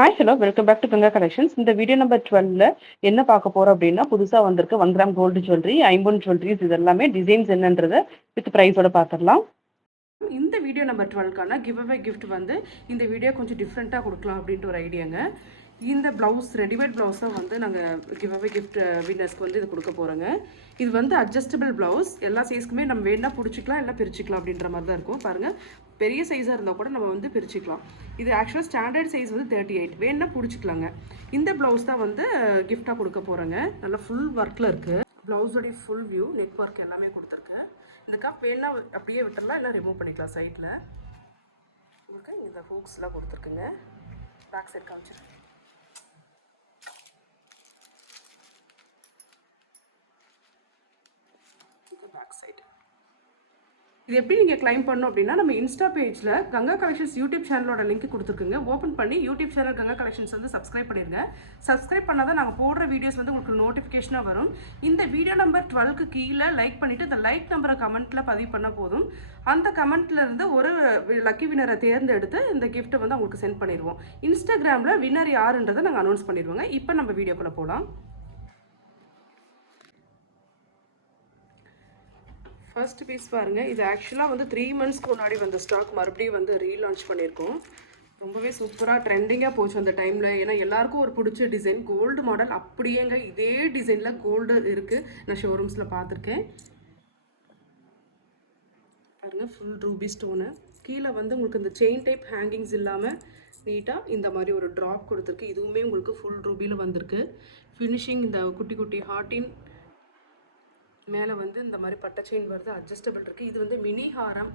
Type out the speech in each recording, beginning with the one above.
Hi hello welcome back to Ganga collections. இந்த video number 12ல என்ன பார்க்க போறோம் அப்படின்னா, புதுசா வந்திருக்கு 1 கிராம் கோல்டு ஜுவல்லரி, ஐம்பொன் ஜுவல்லரிஸ். இது எல்லாமே டிசைன்ஸ் என்னன்றத வித் பிரைஸோட பார்த்துடலாம். இந்த வீடியோ நம்பர் 12க்கான கிவ் அவே கிஃப்ட் வந்து இந்த வீடியோ கொஞ்சம் டிஃப்ரெண்ட்டாக கொடுக்கலாம் அப்படின்ட்டு ஒரு ஐடியாங்க. இந்த ப்ளவுஸ் ரெடிமேட் ப்ளவுஸாக வந்து நாங்கள் கிவ் அவே கிஃப்ட் வின்னர்ஸ்க்கு வந்து இது கொடுக்க போகிறோங்க. இது வந்து அட்ஜஸ்டபிள் ப்ளவுஸ், எல்லா சைஸ்க்குமே நம்ம வேணால் பிடிச்சிக்கலாம் இல்லை பிரிச்சுக்கலாம் அப்படின்ற மாதிரி தான் இருக்கும். பாருங்கள், பெரிய சைஸாக இருந்தால் கூட நம்ம வந்து பிரிச்சுக்கலாம். இது ஆக்சுவலாக ஸ்டாண்டர்ட் சைஸ் வந்து 38, வேணா பிடிச்சிக்கலாங்க. இந்த ப்ளவுஸ் தான் வந்து கிஃப்டாக கொடுக்க போகிறோங்க. நல்லா ஃபுல் ஒர்க்கில் இருக்குது. ப்ளவுஸோடைய ஃபுல் வியூ, நெக் ஒர்க் எல்லாமே கொடுத்துருக்கு. இந்த கப் வேணா அப்படியே விட்டுடலாம், இல்லை ரிமூவ் பண்ணிக்கலாம். சைடில் உங்களுக்கு இந்த ஹூக்ஸ்லாம் கொடுத்துருக்குங்க. பேக் சைட் காமிச்சிருக்கேன். பேக் சைடு இது எப்படி நீங்கள் கிளைம் பண்ணணும் அப்படின்னா, நம்ம இன்ஸ்டா பேஜில் கங்கா கலெக்ஷன்ஸ் யூடியூப் சேனலோட லிங்க் கொடுத்துருக்குங்க. ஓப்பன் பண்ணி யூடியூப் சேனல் கங்கா கலெக்ஷன்ஸ் வந்து சப்ஸ்கிரைப் பண்ணிடுங்க. சப்ஸ்கிரைப் பண்ணால் தான் நாங்கள் போடுற வீடியோஸ் வந்து உங்களுக்கு நோட்டிஃபிகேஷனாக வரும். இந்த வீடியோ நம்பர் 12க்கு கீழே லைக் பண்ணிவிட்டு இந்த லைக் நம்பரை கமெண்ட்டில் பதிவு பண்ண போதும். அந்த கமெண்ட்டில் இருந்து ஒரு லக்கி வினரை தேர்ந்தெடுத்து இந்த கிஃப்ட்டை வந்து அவங்களுக்கு சென்ட் பண்ணிடுவோம். இன்ஸ்டாகிராமில் வின்னர் யாருன்றதை நாங்கள் அனௌன்ஸ் பண்ணிடுவோங்க. இப்போ நம்ம வீடியோக்குள்ளே போகலாம். ஃபர்ஸ்ட் பீஸ் பாருங்கள். இது ஆக்சுவலாக வந்து 3 மந்த்ஸ்க்கு முன்னாடி வந்த ஸ்டாக் மறுபடியும் வந்து ரீலான்ச் பண்ணியிருக்கோம். ரொம்பவே சூப்பராக ட்ரெண்டிங்காக போச்சு அந்த டைமில். ஏன்னா எல்லாருக்கும் ஒரு பிடிச்ச டிசைன் கோல்டு மாடல். அப்படியேங்க இதே டிசைனில் கோல்டு இருக்குது, நான் ஷோரூம்ஸில் பார்த்துருக்கேன். பாருங்கள், ஃபுல் ரூபி ஸ்டோனு. கீழே வந்து உங்களுக்கு இந்த செயின் டைப் ஹேங்கிங்ஸ் இல்லாமல் நீட்டாக இந்த மாதிரி ஒரு ட்ராப் கொடுத்துருக்கு. இதுவுமே உங்களுக்கு ஃபுல் ரூபியில் வந்திருக்கு. ஃபினிஷிங் இந்த குட்டி குட்டி ஹார்ட்டின் மேலே வந்து இந்த மாதிரி பட்டை செயின் வருது, அட்ஜஸ்டபிள் இருக்குது. இது வந்து மினி ஹாரம்.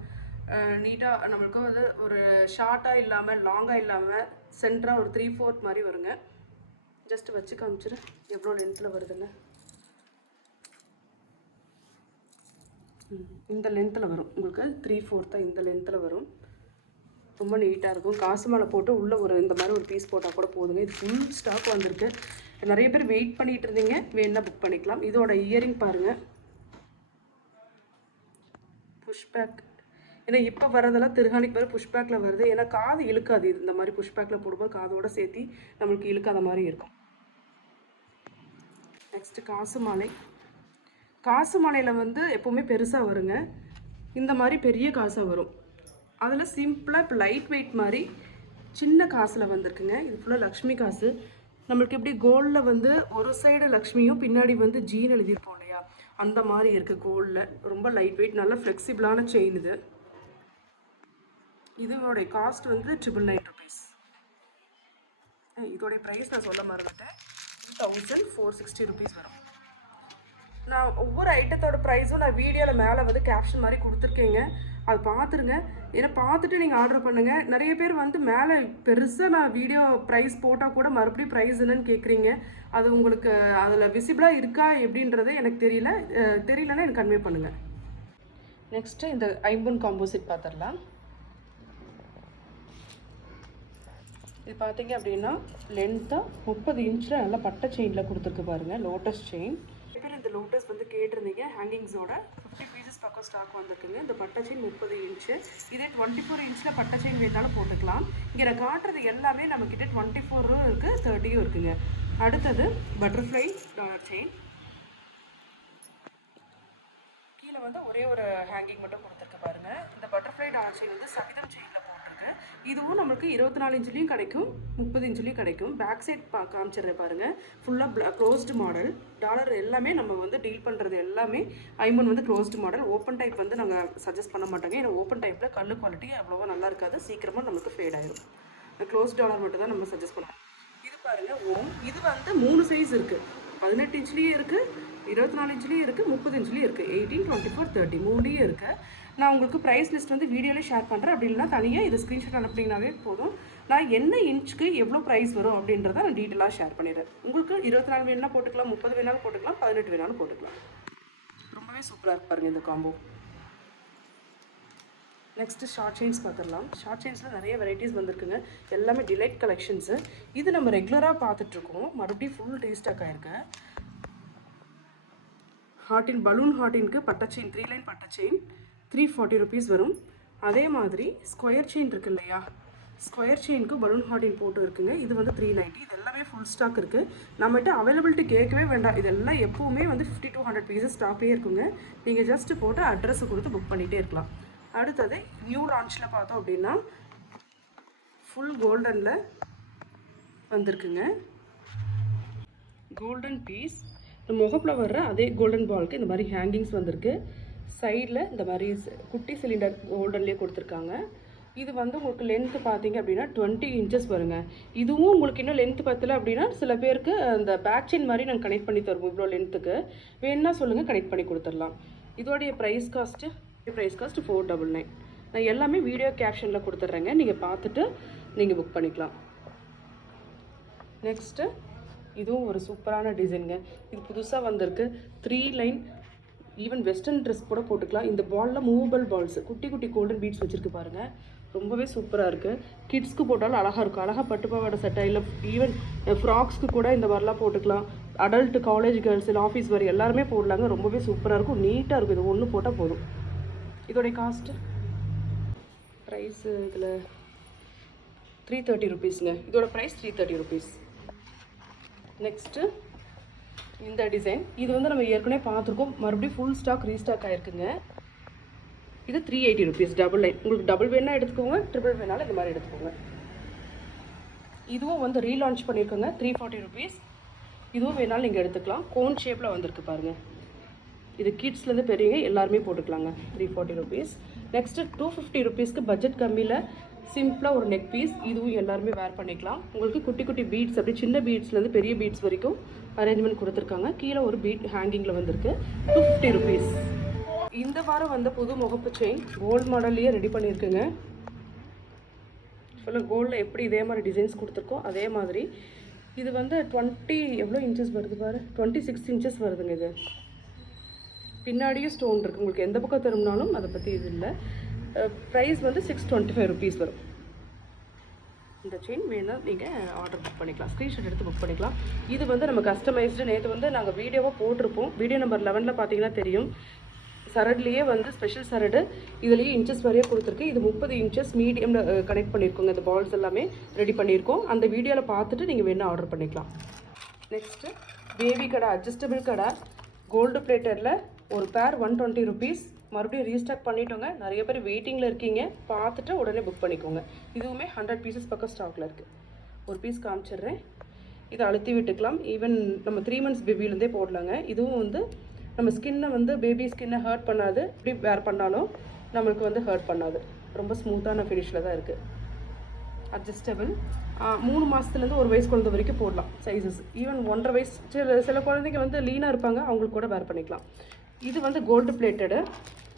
நீட்டாக நம்மளுக்கு வந்து ஒரு ஷார்ட்டாக இல்லாமல் லாங்காக இல்லாமல் சென்டராக ஒரு 3/4 மாதிரி வருங்க. ஜஸ்ட் வச்சு காமிச்சிரு எவ்வளோ லென்த்தில் வருதுன்னு. இந்த லென்த்தில் வரும் உங்களுக்கு, 3/4 இந்த லென்த்தில் வரும். ரொம்ப நீட்டாக இருக்கும். காசு மாலை போட்டு உள்ளே ஒரு இந்த மாதிரி ஒரு பீஸ் போட்டால் கூட போதுங்க. இது ஃபுல் ஸ்டாக் வந்திருக்கு. நிறைய பேர் வெயிட் பண்ணிகிட்டு இருந்தீங்க, வேணா புக் பண்ணிக்கலாம். இதோட இயரிங் பாருங்கள், புஷ்பேக். ஏன்னா இப்போ வரதெல்லாம் திருகாணிக்கு வேறு புஷ்பேக்கில் வருது. ஏன்னா காது இழுக்காது. இந்த மாதிரி புஷ்பேக்கில் போடும்போது காதோட சேர்த்து நம்மளுக்கு இழுக்காத மாதிரி இருக்கும். நெக்ஸ்ட்டு காசு மாலை. காசு மாலையில் வந்து எப்போவுமே பெருசாக வருங்க. இந்த மாதிரி பெரிய காசாக வரும். அதில் சிம்பிளாக இப்போ லைட் வெயிட் மாதிரி சின்ன காசில் வந்திருக்குங்க. இது ஃபுல்லாக லக்ஷ்மி காசு. நம்மளுக்கு எப்படி கோல்டில் வந்து ஒரு சைடு லக்ஷ்மியும் பின்னாடி வந்து ஜீன் எழுதியிருப்போம் இல்லையா, அந்த மாதிரி இருக்குது கோல்டில். ரொம்ப லைட் வெயிட், நல்ல ஃப்ளெக்சிபிளான செயின் இது. இதோடைய காஸ்ட் வந்து 999 rupees. இதோடைய ப்ரைஸ் நான் சொல்ல மறந்துட்டேன், 2460 rupees வரும். நான் ஒவ்வொரு ஐட்டத்தோட ப்ரைஸும் நான் வீடியோவில் மேலே வந்து கேப்ஷன் மாதிரி கொடுத்துருக்கேங்க, அது பார்த்துருங்க. ஏன்னா பார்த்துட்டு நீங்கள் ஆர்டர் பண்ணுங்கள். நிறைய பேர் வந்து மேலே பெருசாக நான் வீடியோ ப்ரைஸ் போட்டால் கூட மறுபடியும் ப்ரைஸ் என்னன்னு கேட்குறீங்க. அது உங்களுக்கு அதில் விசிபிளாக இருக்கா எப்படின்றது எனக்கு தெரியலன்னா எனக்கு கன்வே பண்ணுங்கள். நெக்ஸ்ட்டு இந்த ஐம்பொன் காம்போசிட் பார்த்துடலாம். இது பார்த்தீங்க அப்படின்னா லென்த்தாக 30 இன்ச்சில் நல்லா பட்டை செயினில் கொடுத்துருக்கு பாருங்கள், லோட்டஸ் செயின். பேர் இந்த லோட்டஸ் வந்து கேட்டிருந்தீங்க. ஹேங்கிங்ஸோட 50 பீசஸ் பக்கம் ஸ்டாக் வந்திருக்குங்க. இந்த பட்டை செயின் 30 இன்ச்சு. இதே 24 இன்ச்சில் பட்டை செயின் வேணாலும் போட்டுக்கலாம். இங்கே நான் காட்டுறது எல்லாமே நம்மக்கிட்ட 24 இருக்குது, 30 இருக்குங்க. அடுத்தது பட்டர்ஃப்ளை டாலர் செயின். கீழே வந்து ஒரே ஒரு ஹேங்கிங் மட்டும் கொடுத்துருக்கு பாருங்கள். இந்த பட்டர்ஃப்ளை டாலர் செயின் வந்து சகிதம் செயினில் போட்டிருக்கு. இதுவும் நம்மளுக்கு 24 இன்ச்சுலேயும் கிடைக்கும், 30 இன்ச்சுலேயும் கிடைக்கும். பேக் சைட் காமிச்சிடுறேன் பாருங்கள். ஃபுல்லாக க்ளோஸ்டு மாடல். டாலர் எல்லாமே நம்ம வந்து டீல் பண்ணுறது எல்லாமே ஐம்பொன் வந்து க்ளோஸ்டு மாடல். ஓப்பன் டைப் வந்து நாங்கள் சஜஸ்ட் பண்ண மாட்டோங்க. ஏன்னா ஓப்பன் டைப்பில் கல் குவாலிட்டி அவ்வளோவா நல்லா இருக்காது, சீக்கிரமாக நமக்கு ஃபேட் ஆகிடும். க்ளோஸ் டாலர் மட்டும் தான் நம்ம சஜஸ்ட் பண்ணுவோம். இது பாருங்கள் ஓம். இது வந்து 3 சைஸ் இருக்குது. 18 இன்ச்லேயும் இருக்குது, 24 இன்ச்லேயும் இருக்குது, 30 இன்ச்லேயும் இருக்குது. 18, 24, 30 மூணுலேயும் இருக்குது. நான் உங்களுக்கு ப்ரைஸ் லிஸ்ட் வந்து வீடியோவிலே ஷேர் பண்ணுறேன். அப்படி இல்லைனா தனியாக இது ஸ்க்ரீன்ஷாட் அனுப்புனீங்கனாவே போதும். நான் என்ன இன்ச்சுக்கு எவ்வளோ ப்ரைஸ் வரும் அப்படின்றத நான் டீட்டெயிலாக ஷேர் பண்ணிடுறேன். உங்களுக்கு 24 வேணாலும் போட்டுக்கலாம், 30 வேணாலும் போட்டுக்கலாம், 18 வேணாலும் போட்டுக்கலாம். ரொம்பவே சூப்பராக இருக்கு பாருங்கள் இந்த காம்போ. நெக்ஸ்ட்டு ஷார்ட் செயின்ஸ் பார்த்துடலாம். ஷார்ட் செயின்ஸில் நிறைய வெரைட்டிஸ் வந்திருக்குங்க. எல்லாமே டிலைட் கலெக்ஷன்ஸு. இது நம்ம ரெகுலராக பார்த்துட்ருக்கோம், மறுபடியும் ஃபுல் ரீஸ்டாக் ஆகிருக்கு. ஹார்ட்டின், பலூன் ஹார்ட்டினுக்கு பட்டை செயின், 3 லைன் பட்டை செயின் 340 rupees வரும். அதே மாதிரி ஸ்கொயர் செயின் இருக்குது இல்லையா, ஸ்கொயர் செயினுக்கு பலூன் ஹார்டின் போட்டு இருக்குங்க. இது வந்து 390. இது எல்லாமே ஃபுல் ஸ்டாக் இருக்குது. நம்மகிட்ட அவைலபிலிட்டி கேட்கவே வேண்டாம். இதெல்லாம் எப்போவுமே வந்து 50 to 100 பீசஸ் ஸ்டாக்கே இருக்குங்க. நீங்கள் ஜஸ்ட்டு போட்டு அட்ரஸை கொடுத்து புக் பண்ணிகிட்டே இருக்கலாம். அடுத்தது நியூ லான்ச்சில் பார்த்தோம் அப்படின்னா ஃபுல் கோல்டனில் வந்திருக்குங்க. கோல்டன் பீஸ் முகப்பில் வர்ற அதே கோல்டன் பாலுக்கு இந்த மாதிரி ஹேங்கிங்ஸ் வந்திருக்கு. சைடில் இந்த மாதிரி குட்டி சிலிண்டர் கோல்டன்லேயே கொடுத்துருக்காங்க. இது வந்து உங்களுக்கு லென்த்து பார்த்தீங்க அப்படின்னா 20 இன்ச்சஸ் வருங்க. இதுவும் உங்களுக்கு இன்னும் லென்த்து பத்தலை அப்படின்னா சில பேருக்கு அந்த பேக் செயின் மாதிரி நாங்கள் கனெக்ட் பண்ணி தருவோம். இவ்வளோ லென்த்துக்கு வேணுன்னா சொல்லுங்கள், கனெக்ட் பண்ணி கொடுத்துடலாம். இதோடைய ப்ரைஸ் காஸ்ட் 499. நான் எல்லாமே வீடியோ கேப்ஷனில் கொடுத்துட்றேங்க, நீங்கள் பார்த்துட்டு நீங்கள் புக் பண்ணிக்கலாம். நெக்ஸ்ட்டு இதுவும் ஒரு சூப்பரான டிசைனுங்க. இது புதுசாக வந்திருக்கு. 3 லைன் ஈவன் வெஸ்டர்ன் ட்ரெஸ் கூட போட்டுக்கலாம். இந்த பாலில் மூவபிள் பால்ஸ் குட்டி குட்டி கோல்டன் பீட்ஸ் வச்சுருக்கு பாருங்கள். ரொம்பவே சூப்பராக இருக்குது. கிட்ஸ்க்கு போட்டாலும் அழகாக இருக்கும். அழகாக பட்டு பாவாடை சட்டை இல்லை ஈவன் ஃப்ராக்ஸ்க்கு கூட இந்த மாதிரிலாம் போட்டுக்கலாம். அடல்ட்டு, காலேஜ் கேர்ள்ஸ், இல்லை ஆஃபீஸ் வர எல்லாருமே போடலாங்க. ரொம்பவே சூப்பராக இருக்கும், நீட்டாக இருக்கும். இது ஒன்று போட்டால் போதும். இதோடைய காஸ்ட்டு ப்ரைஸு இதில் 330 ருபீஸுங்க. இதோட ப்ரைஸ் 330 ருபீஸ். நெக்ஸ்ட்டு இந்த டிசைன் இது வந்து நம்ம ஏற்கனவே பார்த்துருக்கோம். மறுபடியும் ஃபுல் ஸ்டாக் ரீஸ்டாக் ஆகிருக்குங்க. இது 380 ருபீஸ். Double line. உங்களுக்கு டபுள் வேணா எடுத்துக்கோங்க, ட்ரிபிள் வேணாலும் இந்த மாதிரி எடுத்துக்கோங்க. இதுவும் வந்து ரீலான்ச் பண்ணியிருக்கோங்க. 340 ருபீஸ். இதுவும் வேணாலும் நீங்கள் எடுத்துக்கலாம். கோன் ஷேப்பில் வந்திருக்கு பாருங்கள். இது கிட்ஸ்லேருந்து பெரியவங்க எல்லாருமே போட்டுக்கலாங்க. 340 ருபீஸ். நெக்ஸ்ட்டு 250 ருபீஸ்க்கு பட்ஜெட் கம்மியில் சிம்பிளாக ஒரு நெக் பீஸ். இதுவும் எல்லாருமே வேர் பண்ணிக்கலாம். உங்களுக்கு குட்டி குட்டி பீட்ஸ், அப்படி சின்ன பீட்ஸ்லேருந்து பெரிய பீட்ஸ் வரைக்கும் அரேஞ்ச்மெண்ட் கொடுத்துருக்காங்க. கீழே ஒரு பீட் ஹேங்கிங்கில் வந்திருக்கு. 250 ருபீஸ். இந்த வாரம் வந்து புது முகப்பு செயின் கோல்டு மாடல்லையே ரெடி பண்ணியிருக்குங்க. ஃபுல்லாக கோல்டில் எப்படி இதே மாதிரி டிசைன்ஸ் கொடுத்துருக்கோம் அதே மாதிரி. இது வந்து 20 எவ்வளோ இன்ச்சஸ் வருது பாரு, 26 இன்ச்சஸ் வருதுங்க. இது பின்னாடியும் ஸ்டோன் இருக்குது. உங்களுக்கு எந்த பக்கம் திரும்பினாலும் அதை பற்றி இது இல்லை. ப்ரைஸ் வந்து 625 ருபீஸ் வரும். இந்த செயின் வேணால் நீங்கள் ஆர்டர் புக் பண்ணிக்கலாம், ஸ்க்ரீன்ஷாட் எடுத்து புக் பண்ணிக்கலாம். இது வந்து நம்ம கஸ்டமைஸ்டு நேற்று வந்து நாங்கள் வீடியோவாக போட்டிருப்போம். வீடியோ நம்பர் 11 பார்த்தீங்கன்னா தெரியும். சரட்லேயே வந்து ஸ்பெஷல் சரடு இதுலேயே இன்ச்சஸ் வரையே கொடுத்துருக்கு. இது 30 இன்ச்சஸ் மீடியமில் கனெக்ட் பண்ணியிருக்கோங்க. இந்த பால்ஸ் எல்லாமே ரெடி பண்ணியிருக்கோம். அந்த வீடியோவில் பார்த்துட்டு நீங்கள் வேணால் ஆர்டர் பண்ணிக்கலாம். நெக்ஸ்ட்டு பேபி கடை, அட்ஜஸ்டபிள் கடை, கோல்டு பிளேட்டரில் ஒரு பேர் 120 ருபீஸ். மறுபடியும் ரீஸ்டாக் பண்ணிட்டோங்க. நிறைய பேர் வெயிட்டிங்கில் இருக்கீங்க, பார்த்துட்டு உடனே புக் பண்ணிக்கோங்க. இதுவுமே 100 பீசஸ் பக்கம் ஸ்டாக்கில் இருக்குது. ஒரு பீஸ் காமிச்சிடுறேன். இதை அழுத்தி விட்டுக்கலாம். ஈவன் நம்ம 3 மந்த்ஸ் பேபிலேருந்தே போடலாங்க. இதுவும் வந்து நம்ம ஸ்கின்னை வந்து பேபி ஸ்கின்னை ஹர்ட் பண்ணாது. இப்படி வேர் பண்ணாலும் நம்மளுக்கு வந்து ஹர்ட் பண்ணாது. ரொம்ப ஸ்மூத்தான ஃபினிஷில் தான் இருக்குது. அட்ஜஸ்டபிள். 3 மாதத்துலேருந்து 1 வயசு குழந்தை வரைக்கும் போடலாம் சைஸஸ். ஈவன் 1.5 வயசு சில குழந்தைங்க வந்து லீனாக இருப்பாங்க, அவங்களுக்கு கூட வேர் பண்ணிக்கலாம். இது வந்து கோல்டு பிளேட்டடு.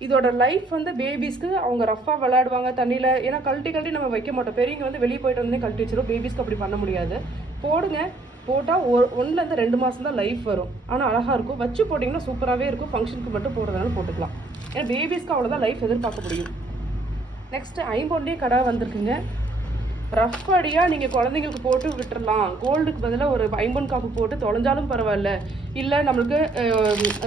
இதோட லைஃப் வந்து பேபிஸ்க்கு அவங்க ரஃபாக விளையாடுவாங்க தண்ணியில். ஏன்னா கழட்டி நம்ம வைக்க மாட்டோம். பெரியவங்க வந்து வெளியே போய்ட்டு வந்து கழட்டி வச்சிடும். பேபிஸ்க்கு அப்படி பண்ண முடியாது. போடுங்க. போட்டால் 1லேருந்து 2 மாதம் தான் லைஃப் வரும். ஆனால் அழகாக இருக்கும். வச்சு போட்டிங்கன்னா சூப்பராகவே இருக்கும். ஃபங்க்ஷனுக்கு மட்டும் போடுறதுனால போட்டுக்கலாம். ஏன்னா பேபிஸ்க்கு அவ்வளோதான் லைஃப் எதிர்பார்க்க முடியும். நெக்ஸ்ட்டு ஐம்பொண்டே கடை வந்திருக்குங்க. ரஃப் அடியாக நீங்கள் குழந்தைங்களுக்கு போட்டு விட்டுடலாம். கோல்டுக்கு பதிலாக ஒரு ஐம்பொன் காப்பு போட்டு தொலைஞ்சாலும் பரவாயில்ல, இல்லை நம்மளுக்கு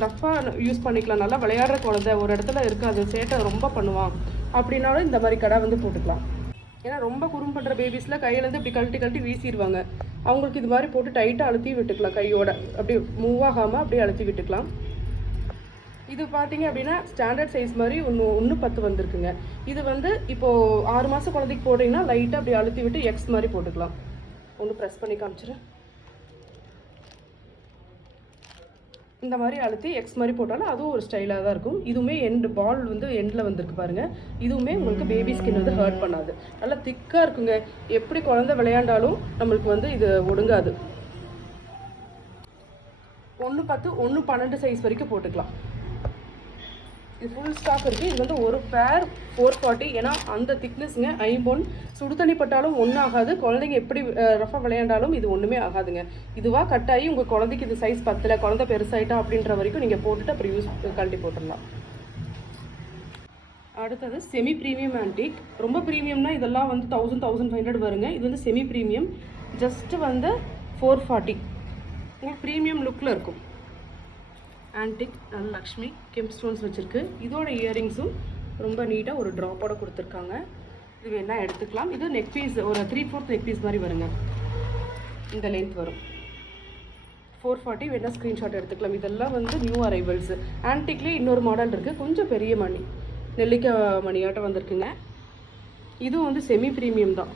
ரஃப்பாக யூஸ் பண்ணிக்கலாம். நல்லா விளையாடுற குழந்தை ஒரு இடத்துல இருக்காது, சேட்டை ரொம்ப பண்ணுவான் அப்படின்னாலும் இந்த மாதிரி கடை வந்து போட்டுக்கலாம். ஏன்னா ரொம்ப குறும் பண்ணுற பேபிஸில் கையிலேருந்து இப்படி கழட்டி வீசிடுவாங்க. அவங்களுக்கு இது மாதிரி போட்டு டைட்டாக அழுத்தி விட்டுக்கலாம். கையோட அப்படி மூவ் ஆகாமல் அப்படியே அழுத்தி விட்டுக்கலாம். இது பார்த்தீங்க அப்படின்னா ஸ்டாண்டர்ட் சைஸ் மாதிரி 1.10 வந்திருக்குங்க. இது வந்து இப்போது 6 மாதம் குழந்தைக்கு போட்டிங்கன்னா லைட்டாக அப்படி அழுத்தி விட்டு எக்ஸ் மாதிரி போட்டுக்கலாம். ஒன்று ப்ரெஸ் பண்ணி காமிச்சிடுறேன். இந்த மாதிரி அழுத்தி எக்ஸ் மாதிரி போட்டாலும் அதுவும் ஒரு ஸ்டைலாக தான் இருக்கும். இதுவுமே பால் வந்து எண்டில் வந்திருக்கு பாருங்கள். இதுவுமே உங்களுக்கு பேபி ஸ்கின் வந்து ஹர்ட் பண்ணாது. நல்லா திக்காக இருக்குங்க. எப்படி குழந்தை விளையாண்டாலும் நம்மளுக்கு வந்து இது ஒடுங்காது. 1.10 1.12 சைஸ் வரைக்கும் போட்டுக்கலாம். இது ஃபுல் ஸ்டாக் இருக்குது. இது வந்து ஒரு பேர் 440. ஏன்னா அந்த திக்னஸ்ங்க. ஐம்பொன் சுடு தண்ணி பட்டாலும் ஒன்றும் ஆகாது. குழந்தைங்க எப்படி ரஃபாக விளையாண்டாலும் இது ஒன்றுமே ஆகாதுங்க. இதுவாக கட்டாயி உங்கள் குழந்தைக்கு இது சைஸ் 10 குழந்தை பெருசாயிட்டா அப்படின்ற வரைக்கும் நீங்கள் போட்டுட்டு அப்புறம் கழட்டி போட்டுடலாம். அடுத்தது செமி ப்ரீமியம் ஆன்டிக். ரொம்ப ப்ரீமியம்னா இதெல்லாம் வந்து 1000-1500 வருங்க. இது வந்து செமி ப்ரீமியம். ஜஸ்ட்டு வந்து 440. உங்களுக்கு ப்ரீமியம் லுக்கில் இருக்கும். ஆன்டிக் நல்ல லக்ஷ்மி கெம் ஸ்டோன்ஸ் வச்சுருக்கு. இதோட இயரிங்ஸும் ரொம்ப நீட்டாக ஒரு ட்ராப்போட கொடுத்துருக்காங்க. இது வேணால் எடுத்துக்கலாம். இது நெக் பீஸ் ஒரு 3/4 நெக் பீஸ் மாதிரி வருங்க. இந்த லென்த் வரும். 440 வேணால் ஸ்க்ரீன்ஷாட் எடுத்துக்கலாம். இதெல்லாம் வந்து நியூ அரைவல்ஸு. ஆன்டிக்லேயே இன்னொரு மாடல் இருக்குது, கொஞ்சம் பெரிய மணி, நெல்லிக்காய் மணியாட்டம் வந்திருக்குங்க. இதுவும் வந்து செமி ப்ரீமியம் தான்,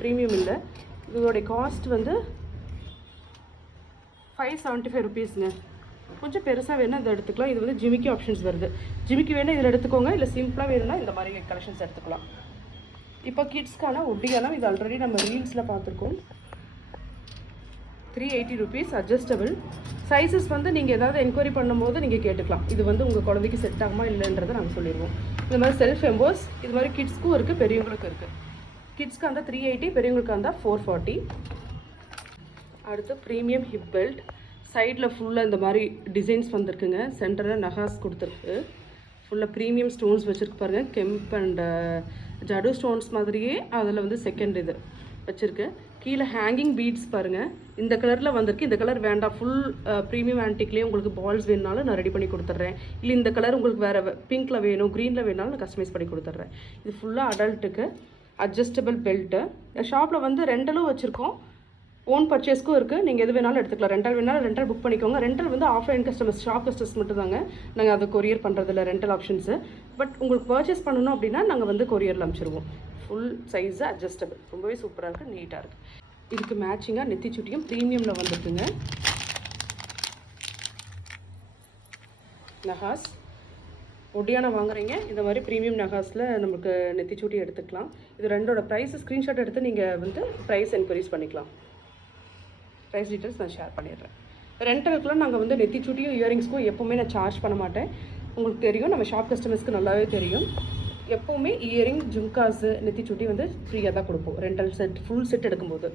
ப்ரீமியம் இல்லை. இதோடைய காஸ்ட் வந்து 575 ருபீஸுங்க. கொஞ்சம் பெருசாக வேணால் இதை எடுத்துக்கலாம். இது வந்து ஜிமிக்கி ஆப்ஷன்ஸ் வருது. ஜிமிக்கி வேணால் இதில் எடுத்துக்கோங்க, இல்லை சிம்பிளாக வேணும்னா இந்த மாதிரி கலெக்ஷன்ஸ் எடுத்துக்கலாம். இப்போ கிட்ஸ்க்கான ஒட்டியானம், இது ஆல்ரெடி நம்ம ரீல்ஸில் பார்த்துருக்கோம். 380 ருபீஸ், அட்ஜஸ்டபிள். சைஸஸ் வந்து நீங்கள் ஏதாவது என்கொயரி பண்ணும்போது நீங்கள் கேட்டுக்கலாம். இது வந்து உங்கள் குழந்தைக்கு செட் ஆகுமா இல்லைன்றதை நாங்கள் சொல்லிடுவோம். இந்த மாதிரி செல்ஃப் எம்போஸ் இது மாதிரி கிட்ஸ்க்கும் இருக்குது, பெரியவங்களுக்கும் இருக்குது. கிட்ஸ்க்கு அந்த 380, பெரியவங்களுக்கு அந்த 440. அடுத்து ப்ரீமியம் ஹிப் பெல்ட். சைடில் ஃபுல்லாக இந்த மாதிரி டிசைன்ஸ் வந்திருக்குங்க. சென்டரில் நகாஸ் கொடுத்துருக்கு. ஃபுல்லாக ப்ரீமியம் ஸ்டோன்ஸ் வச்சுருக்கு பாருங்கள். கெம்ப் அண்ட் ஜடு ஸ்டோன்ஸ் மாதிரியே அதில் வந்து செகண்ட் இது வச்சுருக்கு. கீழே ஹேங்கிங் பீட்ஸ் பாருங்கள். இந்த கலரில் வந்திருக்கு. இந்த கலர் வேண்டாம், ஃபுல் ப்ரீமியம் ஆன்டிக்லேயே உங்களுக்கு பால்ஸ் வேணுனாலும் நான் ரெடி பண்ணி கொடுத்துட்றேன். இல்லை இந்த கலர் உங்களுக்கு வேறு பிங்க்கில் வேணும், க்ரீனில் வேணாலும் நான் கஸ்டமைஸ் பண்ணி கொடுத்துட்றேன். இது ஃபுல்லாக அடல்ட்டுக்கு அட்ஜஸ்டபிள் பெல்ட்டு. ஷாப்பில் வந்து ரெண்டலும் வச்சுருக்கோம், ஓன் பர்ச்சேஸ்க்கும் இருக்குது. நீங்கள் எது வேணாலும் எடுத்துக்கலாம். ரெண்டல் வேணாலும் ரெண்டல் புக் பண்ணிக்கோங்க. ரெண்டல் வந்து ஆஃப்லைன் கஸ்டமர்ஸ், ஷாப் கஸ்டமர்ஸ் மட்டும் தாங்க நாங்கள் அதை கொரியர் பண்ணுறதில்ல, ரெண்டல் ஆப்ஷன்ஸு. பட் உங்களுக்கு பர்ச்சேஸ் பண்ணணும் அப்படின்னா நாங்கள் வந்து கொரியரில் அனுப்பிச்சிருவோம். ஃபுல் சைஸு அட்ஜஸ்டபிள், ரொம்பவே சூப்பராக இருக்குது, நீட்டாக இருக்குது. இதுக்கு மேட்சிங்காக நெத்தி சுட்டியும் ப்ரீமியமில் வந்துருக்குங்க. நகாஸ் ஒட்டியானம் வாங்குறீங்க, இந்த மாதிரி ப்ரீமியம் நகாஸில் நமக்கு நெத்திச்சூட்டி எடுத்துக்கலாம். இது ரெண்டோட ப்ரைஸ் ஸ்க்ரீன்ஷாட் எடுத்து நீங்கள் வந்து ப்ரைஸ் என்கொயரிஸ் பண்ணிக்கலாம். ப்ரைஸ் டீட்டெயில்ஸ் நான் ஷேர் பண்ணிடுறேன். ரெண்டலுக்குலாம் நாங்கள் வந்து நெத்திச்சூட்டியும் இயரிங்ஸ்க்கும் எப்போவுமே நான் சார்ஜ் பண்ண மாட்டேன். உங்களுக்கு தெரியும், நம்ம ஷாப் கஸ்டமர்ஸ்க்கு நல்லாவே தெரியும். எப்போவுமே இயரிங், ஜும்காஸு, நெத்திச்சூட்டி வந்து ஃப்ரீயாக தான் கொடுப்போம் ரெண்டல் செட், ஃபுல் செட் எடுக்கும்போது.